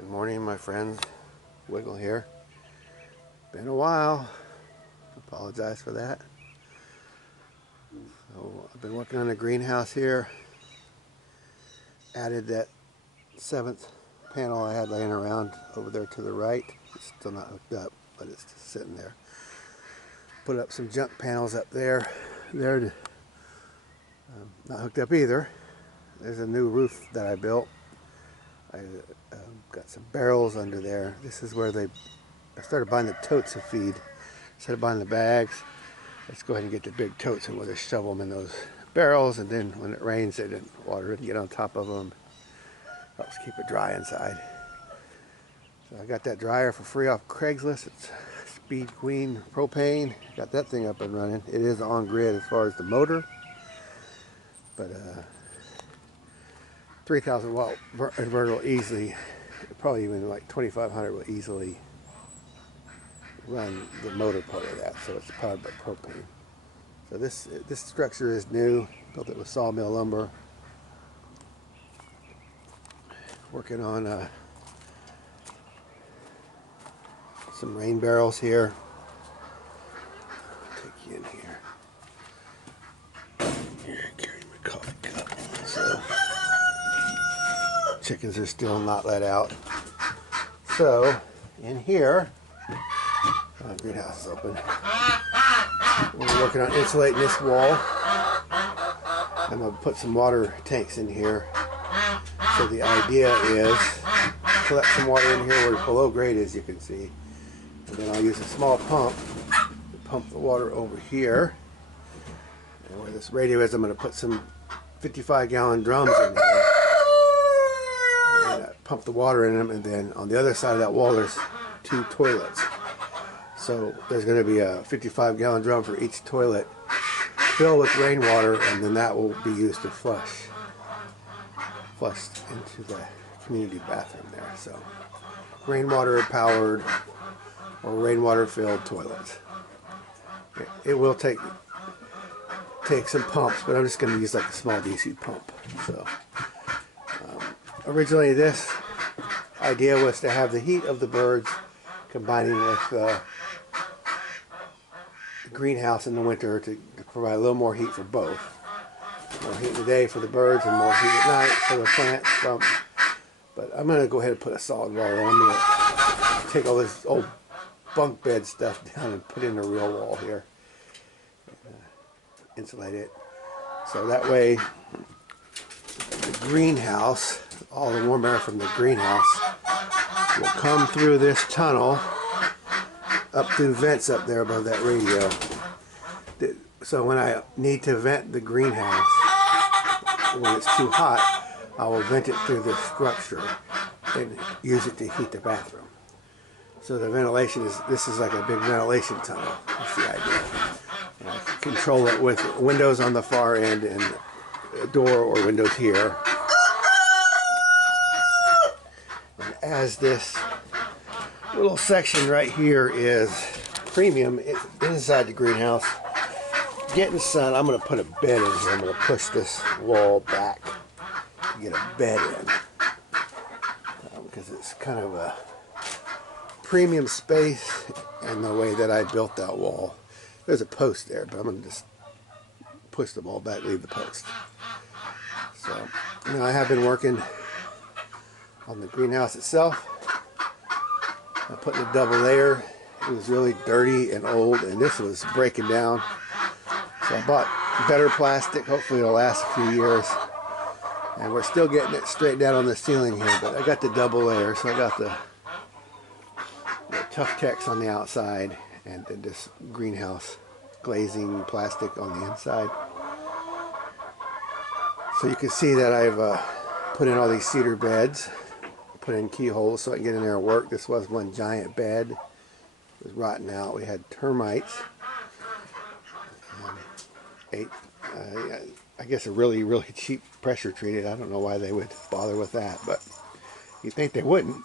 Good morning, my friends. Wiggle here. Been a while. Apologize for that. So I've been working on the greenhouse here. Added that 7th panel I had laying around over there to the right. It's still not hooked up, but it's just sitting there. Put up some junk panels up there. They're not hooked up either. There's a new roof that I built. I got some barrels under there. This is where I started buying the totes of feed instead of buying the bags. Let's go ahead and get the big totes and we'll just shovel them in those barrels, and then when it rains, water doesn't get on top of them. Helps keep it dry inside. So I got that dryer for free off Craigslist. It's Speed Queen propane. Got that thing up and running. It is on grid as far as the motor, but 3,000 watt inverter will easily, probably even like 2,500 will easily run the motor part of that. So it's powered by propane. So this structure is new. Built it with sawmill lumber. Working on some rain barrels here. I'll take you in here. Here, carrying my coffee cup. So chickens are still not let out. So in here, greenhouse is open. We're working on insulating this wall. I'm going to put some water tanks in here. So the idea is collect some water in here where below grade is, you can see. And then I'll use a small pump to pump the water over here. And where this radio is, I'm going to put some 55-gallon drums in here. And pump the water in them, and then on the other side of that wall there's 2 toilets. So there's going to be a 55-gallon drum for each toilet filled with rainwater, and then that will be used to flush into the community bathroom there. So rainwater powered or rainwater filled toilets. It will take some pumps, but I'm just going to use like a small DC pump. So originally this idea was to have the heat of the birds combining with the greenhouse in the winter to provide a little more heat for both. More heat in the day for the birds and more heat at night for the plants. But I'm going to go ahead and put a solid wall in. I'm going to take all this old bunk bed stuff down and put in a real wall here. And, insulate it. So that way the greenhouse, all the warm air from the greenhouse will come through this tunnel up through vents up there above that radio. So when I need to vent the greenhouse, when it's too hot, I will vent it through the structure and use it to heat the bathroom. So the ventilation this is like a big ventilation tunnel. That's the idea. And I can control it with windows on the far end and a door or windows here. And as this little section right here is premium inside the greenhouse, getting sun, I'm going to put a bed in here. I'm going to push this wall back to get a bed in because it's kind of a premium space in the way that I built that wall. There's a post there, but I'm going to just push the wall back, leave the post. So now I have been working on the greenhouse itself. I put in a double layer. It was really dirty and old, and this was breaking down. So I bought better plastic. Hopefully it'll last a few years. And we're still getting it straightened out on the ceiling here, but I got the double layer. So I got the Tough Tex on the outside and then this greenhouse glazing plastic on the inside. So you can see that I've put in all these cedar beds. Put in keyholes so I can get in there and work. This was one giant bed. It was rotten out. We had termites. I guess a really, really cheap pressure treated. I don't know why they would bother with that, but you'd think they wouldn't.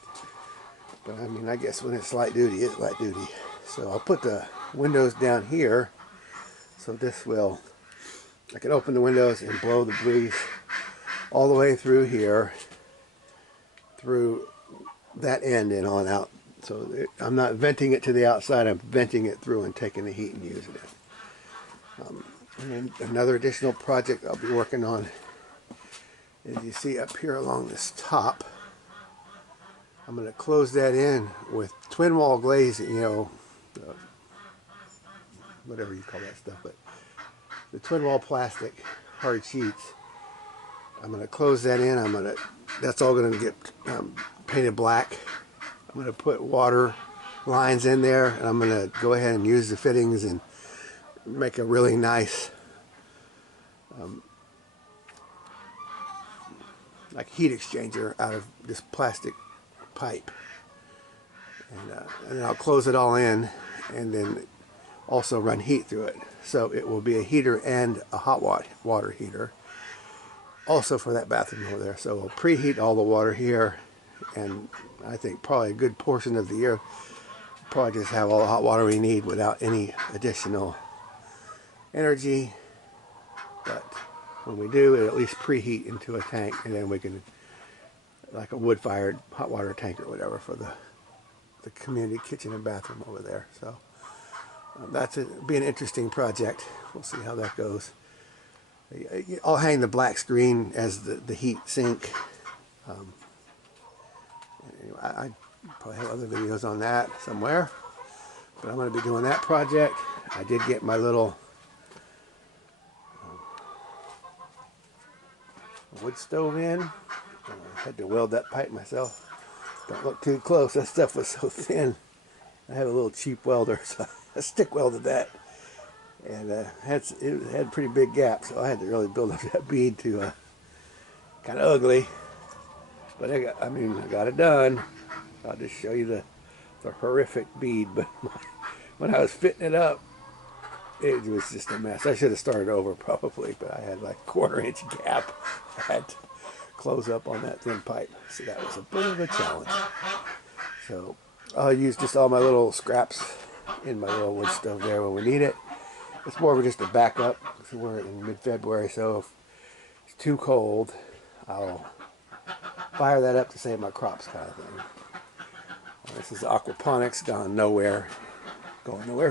But I mean, I guess when it's light duty, it's light duty. So I'll put the windows down here. So this will, I can open the windows and blow the breeze all the way through here, through that end and on out. So I'm not venting it to the outside, I'm venting it through and taking the heat and using it. And then another additional project I'll be working on, as you see up here along this top, I'm going to close that in with twin wall glazing, you know, whatever you call that stuff, but the twin wall plastic hard sheets. I'm going to close that in. That's all going to get painted black. I'm going to put water lines in there, and I'm going to go ahead and use the fittings and make a really nice like heat exchanger out of this plastic pipe. And then I'll close it all in, and then also run heat through it. So it will be a heater and a hot water heater also for that bathroom over there. So we'll preheat all the water here, and I think probably a good portion of the year probably just have all the hot water we need without any additional energy. But when we do, it at least preheat into a tank, and then we can, like a wood-fired hot water tank or whatever, for the community kitchen and bathroom over there. So be an interesting project. We'll see how that goes. I'll hang the black screen as the heat sink. Anyway, I probably have other videos on that somewhere, but I'm going to be doing that project. I did get my little wood stove in. I had to weld that pipe myself. Don't look too close, that stuff was so thin. I have a little cheap welder, so I stick welded that. And it had pretty big gaps, so I had to really build up that bead to kind of ugly. But I got it done. I'll just show you the horrific bead. But when I was fitting it up, it was just a mess. I should have started over probably, but I had like a 1/4 inch gap. I had to close up on that thin pipe. So that was a bit of a challenge. So I'll use just all my little scraps in my little wood stove there when we need it. It's more of just a backup. So we're in mid-February, so if it's too cold, I'll fire that up to save my crops, kind of thing. This is aquaponics going nowhere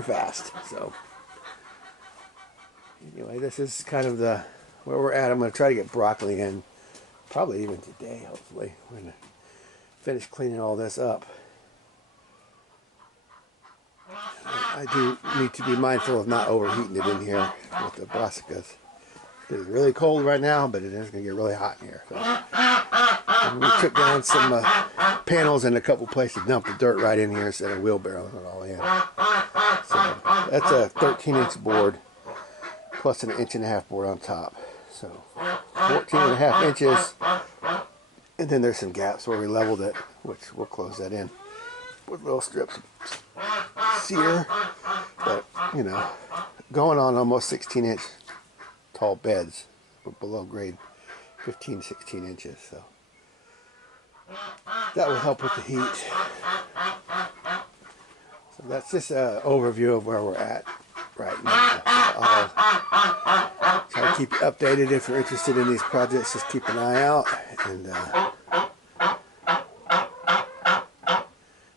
fast. So anyway, this is kind of where we're at. I'm going to try to get broccoli in, probably even today, hopefully. We're going to finish cleaning all this up. I do need to be mindful of not overheating it in here with the brassicas. It's really cold right now, but it is going to get really hot in here. So, and we took down some panels and a couple places, dumped the dirt right in here instead of wheelbarrowing it all in. So that's a 13-inch board plus an 1.5 inch board on top. So 14.5 inches, and then there's some gaps where we leveled it, which we'll close that in with little strips of cedar. But you know, going on almost 16-inch tall beds, below grade 15-16 inches. So that will help with the heat. So that's just an overview of where we're at right now. I'll try to keep you updated. If you're interested in these projects, just keep an eye out, and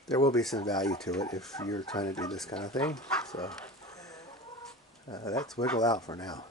there will be some value to it if you're trying to do this kind of thing. So that's wiggle out for now.